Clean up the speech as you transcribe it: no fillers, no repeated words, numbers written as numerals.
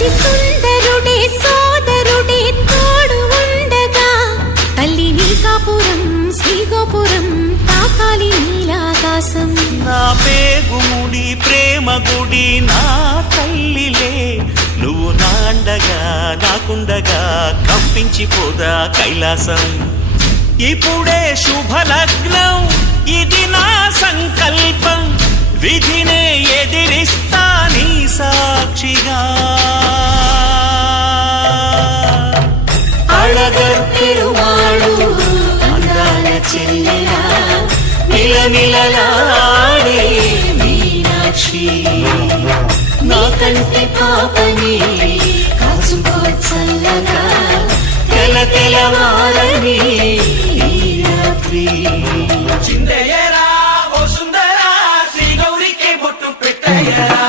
అతి సుందరుడే సోదరుడే తోడు ఉండగా తల్లి నీ కాపురం శ్రీగోపురం తాకాలి నీలాకాశం. నా పేగుముడి ప్రేమ గుడి నా తల్లిలే నువ్వు నాండగా నాకుండగా కంపించిపోదా కైలాసం. ఇప్పుడే శుభలగ్నం ఇది నా సంకల్పం విధినే ఎదిరిస్తా నీ సాక్షిగా. అళగర్ పెరుమాళు అందాల చెల్లెలా నిలనిలలాడే మీనాక్షి నా కంటి పాపని కాచుకో చల్లగా తెల తెలవారని ఈ రాత్రి. చిందయ్యరా ఓ సుందరా శ్రీ గౌరికి బొట్టు పెట్టయ్యరా.